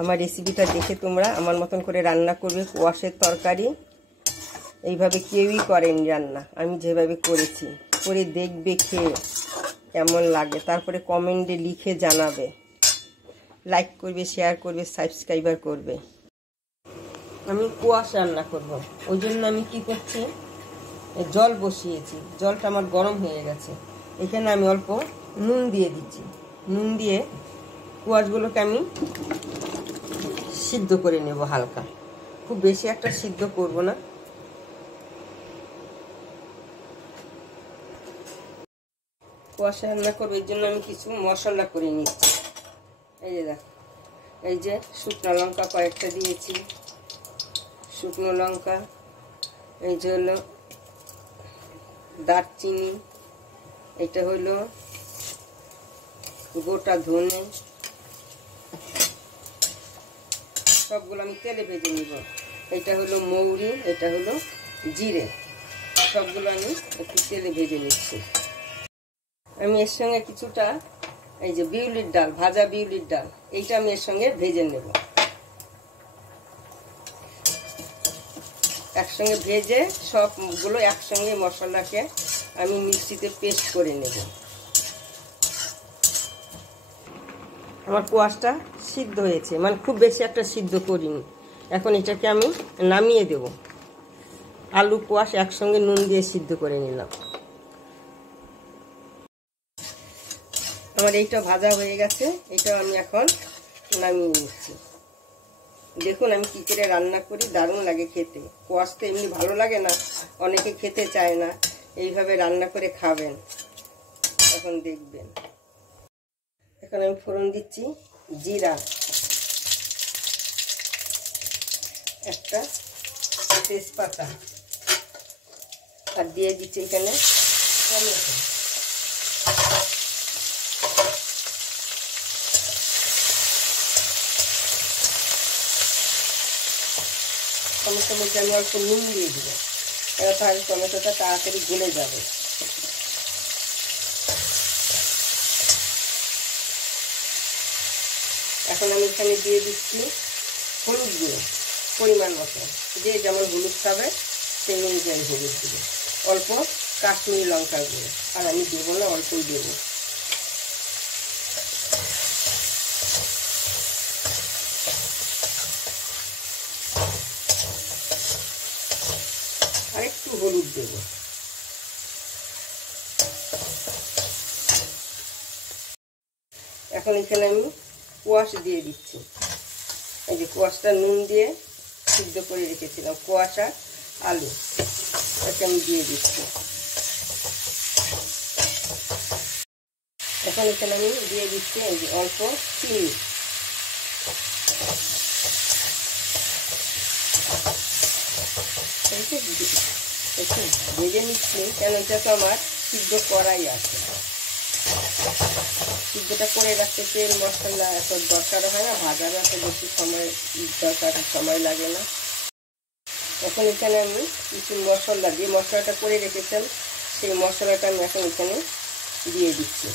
আমার রেসিপিটা দেখে তোমরা আমার মতন করে রান্না করবে। কোয়াশের তরকারি এইভাবে কেউই করেনি রান্না, আমি যেভাবে করেছি, করে দেখবে খেয়ে কেমন লাগে, তারপরে কমেন্টে লিখে জানাবে, লাইক করবে, শেয়ার করবে, সাবস্ক্রাইবার করবে। আমি কোয়াশ রান্না করব, ওই জন্য আমি কি করছি, জল বসিয়েছি, জলটা আমার গরম হয়ে গেছে। এখানে আমি অল্প নুন দিয়ে দিচ্ছি। নুন দিয়ে কোয়াশগুলোকে আমি সিদ্ধ করে নেব হালকা, খুব বেশি একটা সিদ্ধ করব না। কোয়াশ রান্না করবো, এই জন্য আমি কিছু মশলা করে নিচ্ছি। এই যে দেখো, এই যে শুকনো লঙ্কা কয়েকটা দিয়েছি, শুকনো লঙ্কা, এই যে হলো দারচিনি, এটা হলো গোটা ধনে, সবগুলো আমি তেলে ভেজে নিব। এটা হলো মৌরি, এটা হলো জিরে, সবগুলো আমি একটু তেলে ভেজে নিচ্ছি। আমি এর সঙ্গে কিছুটা এই যে বিউলির ডাল, ভাজা বিউলির ডাল, এইটা আমি এর সঙ্গে ভেজে নেব। একসঙ্গে ভেজে সবগুলো একসঙ্গে মশলাকে আমি মিক্সিতে পেস্ট করে নেব। আমার কোয়াশটা সিদ্ধ হয়েছে, মানে খুব বেশি একটা সিদ্ধ করিনি। এখন এটাকে আমি নামিয়ে দেব। আলু কোয়াশ একসঙ্গে নুন দিয়ে সিদ্ধ করে নিলাম। আমার এইটা ভাজা হয়ে গেছে, এটাও আমি এখন নামিয়ে নিচ্ছি। দেখুন আমি কী করে রান্না করি, দারুণ লাগে খেতে। কোয়াশ তো এমনি ভালো লাগে না, অনেকে খেতে চায় না, এইভাবে রান্না করে খাবেন, তখন দেখবেন। এখন আমি ফোড়ন দিচ্ছি জিরা, একটা তেজপাতা, আর দিয়ে দিচ্ছি এখানে টমেটো। টমেটোর মধ্যে আমি অল্প নুন দিয়ে দিব, তাহলে টমেটোটা তাড়াতাড়ি গলে যাবে। এখন আমি এখানে দিয়ে দিচ্ছি হলুদ গুঁড়ো পরিমাণ মতো, যে যেমন হলুদ খাবে সেই অনুযায়ী হলুদ দিবে, অল্প কাশ্মীরি লঙ্কার গুঁড়ো, আর আমি দেবো না, অল্পই দেবো। আর একটু হলুদ দেবো। এখন এখানে আমি কোয়াশ দিয়ে দিচ্ছি। এই যে কোয়াশটা নুন দিয়ে সিদ্ধ করে রেখেছিলাম, কোয়াশ আর আলু, এটা আমি দিয়ে দিচ্ছি। এখন এখানে আমি দিয়ে দিচ্ছি এই যে অল্প চিনি। একটু ভেজে নিচ্ছি, কেন এটা তো আমার সিদ্ধ করাই আছে। সিদ্ধটা করে রাখতে তেল মশলা এত দরকার হয় না, ভাজার এত বেশি সময় লাগে না। এখন এখানে আমি কিছু মশলা দিয়ে, মশলাটা করে রেখেছিলাম, সেই মশলাটা আমি এখন এখানে দিয়ে দিচ্ছি।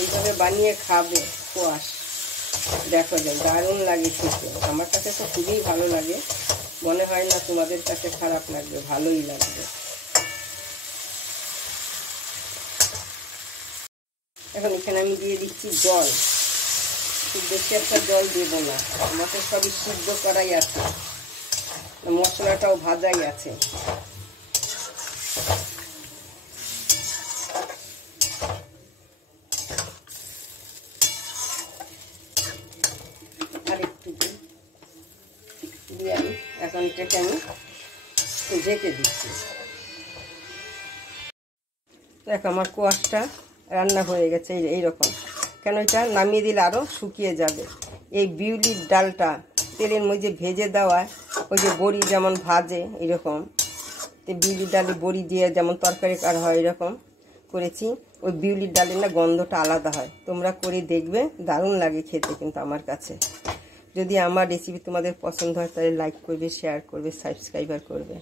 এইভাবে বানিয়ে খাবে কোয়াশ, দেখো যায় দারুণ লাগে খেতে। আমার কাছে তো খুবই ভালো লাগে, মনে হয় না তোমাদের কাছে খারাপ লাগবে, ভালোই লাগবে। এখন এখানে আমি দিয়ে দিচ্ছি জল, খুব বেশি একটা জল দেব না, আমাকে সবই সিদ্ধ করাই আছে, মশলাটাও ভাজাই আছে। আর একটু দিয়ে আমি এখন এটাকে আমি ঢেকে দিচ্ছি। দেখো আমার কোয়াশটা রান্না হয়ে গেছে এইরকম, কেন এটা নামিয়ে দিলে আরও শুকিয়ে যাবে। এই বিউলির ডালটা তেলের মধ্যে ভেজে দেওয়া, ওই যে বড়ি যেমন ভাজে এরকম, তো বিউলির ডালে বড়ি দিয়ে যেমন তরকারি কার হয় এরকম করেছি। ওই বিউলির ডালের না গন্ধটা আলাদা হয়, তোমরা করে দেখবে, দারুণ লাগে খেতে কিন্তু আমার কাছে। যদি আমার রেসিপি তোমাদের পছন্দ হয় তাহলে লাইক করবে, শেয়ার করবে, সাবস্ক্রাইবার করবে।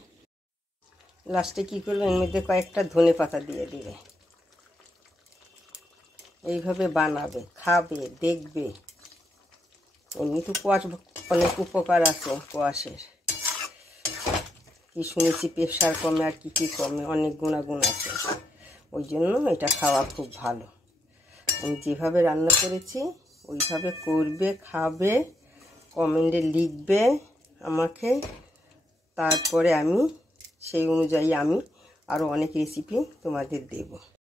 লাস্টে কী করবে, এর মধ্যে কয়েকটা ধনে পাতা দিয়ে দিবে। এইভাবে বানাবে, খাবে, দেখবে। এমনি তো কোয়াশ অনেক উপকার আছে কোয়াশের, কি শুনেছি প্রেশার কমে আর কী কী কমে, অনেক গুণাগুণ আছে। ওই জন্য এটা খাওয়া খুব ভালো। আমি যেভাবে রান্না করেছি ওইভাবে করবে, খাবে, কমেন্টে লিখবে আমাকে। তারপরে আমি সেই অনুযায়ী আমি আরও অনেক রেসিপি তোমাদের দেব।